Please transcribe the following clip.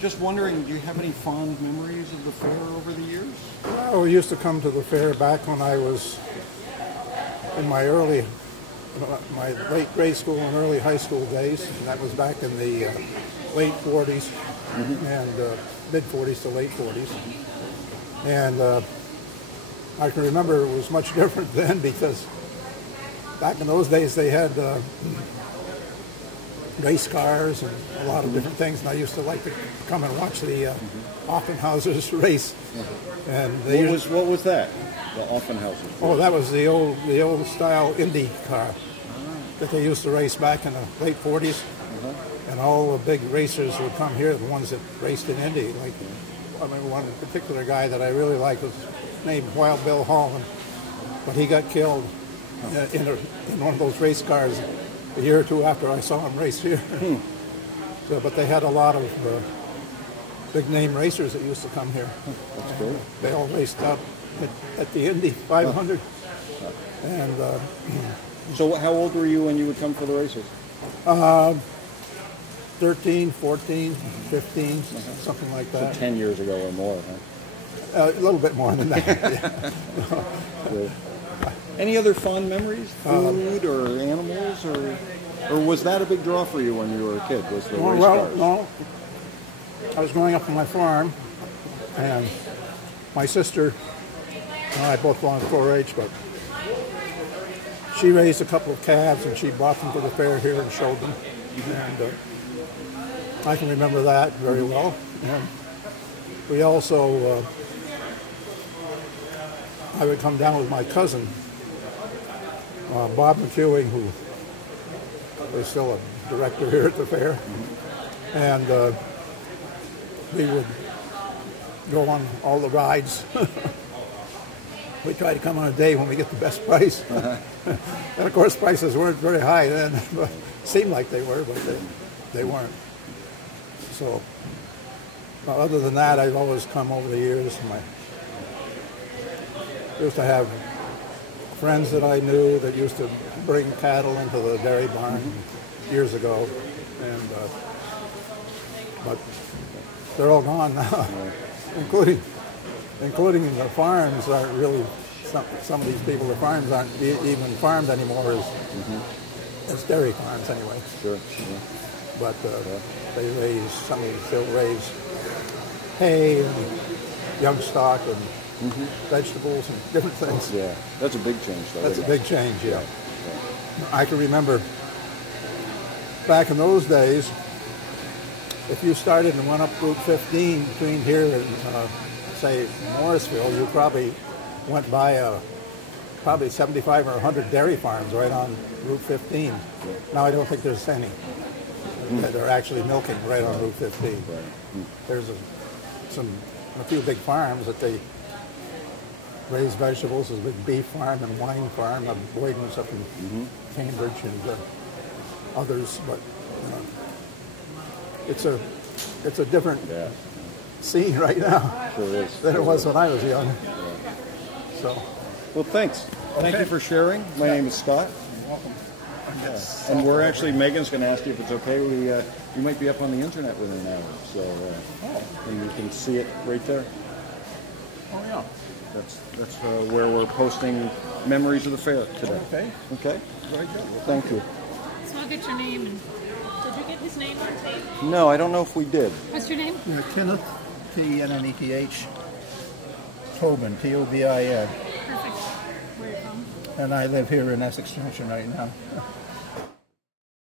just wondering, do you have any fond memories of the fair over the years? Well, we used to come to the fair back when I was in my late grade school and early high school days. And that was back in the late 40s and mid 40s to late 40s. And I can remember it was much different then because back in those days they had race cars and a lot of different things, and I used to like to come and watch the Offenhauser's race. And what was that? The Offenhauser? Oh, that was the old style Indy car that they used to race back in the late 40s. And all the big racers would come here, the ones that raced in Indy. Like, I mean, one particular guy that I really liked was named Wild Bill Holland, but he got killed in one of those race cars a year or two after I saw him race here. So, but they had a lot of big name racers that used to come here. That's cool. They all raced up at the Indy 500. And so how old were you when you would come for the races? 13, 14, 15, something like that. So 10 years ago or more, huh? A little bit more than that. Yeah. Any other fond memories? Food or animals? Or was that a big draw for you when you were a kid? Was the race cars? No. I was growing up on my farm, and my sister and I both belonged to 4-H, but she raised a couple of calves, and she brought them to the fair here and showed them. And I can remember that very well. And we also, I would come down with my cousin, Bob McEwing, who is still a director here at the fair, and we would go on all the rides. We try to come on a day when we get the best price. And of course prices weren't very high then, but it seemed like they were, but they weren't. So, well, other than that, I've always come over the years. I used to have friends that I knew that used to bring cattle into the dairy barn years ago, and but they're all gone now, including the farms aren't really. Some of these people, the farms aren't even farmed anymore as dairy farms anyway. Sure. But they raise, some of them still raise hay and young stock and vegetables and different things. Yeah, that's a big change, though. That's a big change, yeah. I can remember back in those days, if you started and went up Route 15 between here and, say, Morrisville, you probably went by probably 75 or 100 dairy farms right on Route 15. Now I don't think there's any that are actually milking right on Route 15. There's a few big farms that they raise vegetables. There's a big beef farm and wine farm. Boyden's up in Cambridge and others, but it's a different scene right now than it was when I was young. So, well, thanks. Thank you for sharing. My name is Scott. You're welcome. And we're actually, Megan's going to ask you if it's okay. You might be up on the internet within an hour, so and you can see it right there. Oh yeah. That's where we're posting memories of the fair today. Okay. Okay. Very good. Well, thank you. So I'll get your name. And did you get his name on tape? No, I don't know if we did. What's your name? Kenneth, T-N-N-E-T-H, Tobin, T-O-B-I-N. Perfect. Where are you from? And I live here in Essex Junction right now.